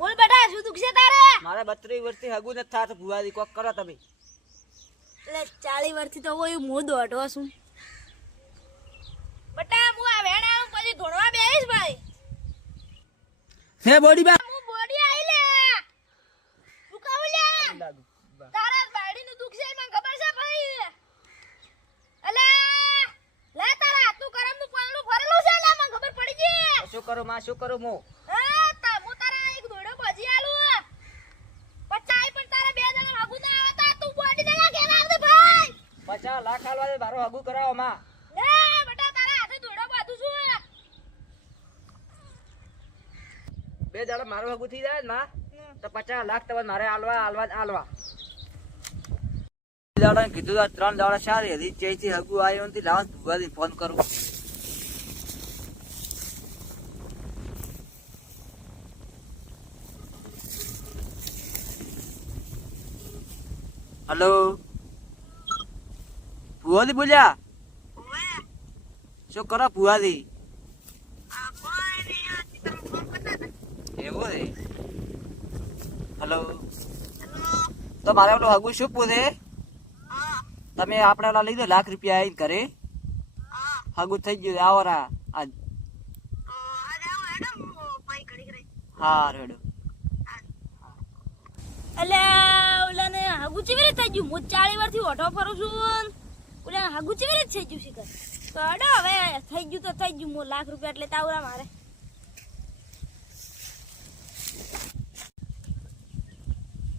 બોલ બેટા શું દુખ છે તારે? મારે 32 વર્ષથી હગું નથી થાતું ભુવાજી, કોક કરો તમે. એટલે 40 વર્ષથી તો કોઈ હું દોઢો છું. બેટા હું આ વેણ આવું પછી ધોળવા બેહીશ ભાઈ. હે બોડી બા હું બોડી આઈ લે. તું કાવ લે? તારા બાડીનું દુખ છે મને ખબર છે ભાઈ. અલા લે તારા હાથનું કરમનું પાલનું ફરેલું છે લે મને ખબર પડી ગઈ. શું કરું માં, શું કરું હું? હા તા હું તારા એક દોડો ભજી આલું. પચાઈ પણ તારા બે જણા હગું ના આવતા તું બોડી દેલા ઘેર આવ દે ભાઈ. 50 લાખ આલવા દે, મારો હગું કરાવો માં. લે બેટા તારા હાથે દોડો બાંધું છું. 2 દાડા મારો હગું થઈ જાય ને માં તો 50 લાખ તમને મારે આલવા. દાડા કીધું 3 દાડા સારી હતી, ચેથી હગું આવ્યો નથી, લાવ ભુવાજી ફોન કરું. હલો ભુવાજી બોલ્યા? શું કરો ભુવાજી? એવું છે? હલો તો મારે પેલું હગું શું પૂછે? તમે આપણે ઓલા લઈ દો લાખ રૂપિયા આવીને ઘરે હગું થઈ ગયું. આવો રા આજ. હા રેડો. એટલે ઓલાને હાગુ ચેવી રીતે થઈ ગયું? હું 40 વર્ષથી ઓઢો ફરું છું. ઓલા હાગુ ચેવી રીતે થઈ ગયું શિખર? તો અડો હવે થઈ ગયું તો થઈ ગયું. હું લાખ રૂપિયા એટલે તાવરા મારે.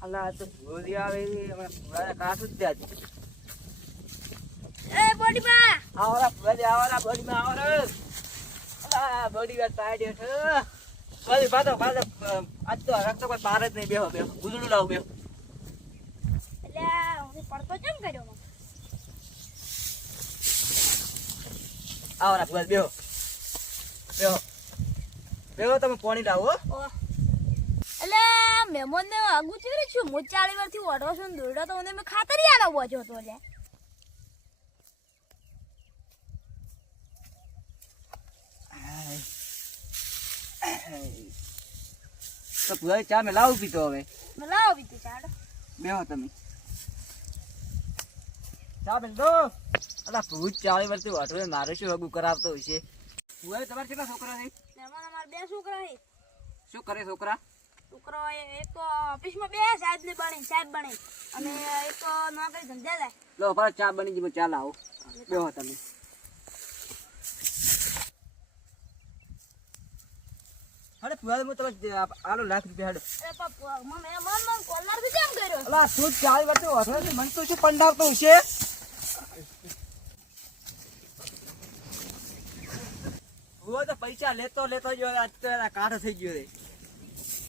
અલા તો ભૂલી આવે હમણાં કાઠું જ ત્યાં. એ બોડી બા આવરા ભૂલી આવરા બોડી માં આવરા. અલા બોડી વાર સાઈડ હેઠ બોડી પાછો આજ તો રસ્તો કોઈ બહાર જ નહીં. બેહો ગુદડું લાવ બેહો. એટલે હું પડતો કેમ કર્યો મને? આવરા ભૂલી બેહો તમે પાણી લાવો. એટલે મહેમાન ને આગુ ચેવી છું? હું 40 વર્ષથી ઓઢો છું ને દોડો તો મેં ખાતરી આલો બોજો તો લે. તો ભૂલી ચા મેં લાવું પીતો હવે. મેં લાવો બીતું ચાડો. બેહો તમે ચા મેં દો. અલા ભૂત 40 વર્ષથી વાટો મારે શું હગું કરાવતો હોય છે? ભૂલી તમારે કેટલા છોકરા છે? મહેમાન અમારા 2 છોકરા છે. શું કરે છોકરા? છોકરો એક ઓફિસમાં બે સાહેબ ને બને અને એક નોકરી ધંધે જાય. લો પાછો ચા બની ગઈ, ચા લાવો. બેહો તમે. અરે ભૂલી હું તમે આલો લાખ રૂપિયા હેડો. અરે પપ્પા મન કોલર થી કેમ કર્યો? અલા તું 40 વર્ષથી વાટો મને તો શું પંડાવતો હશે? ભૂલી તો પૈસા લેતો જો આજ તો એના કાઢો થઈ ગયો રે.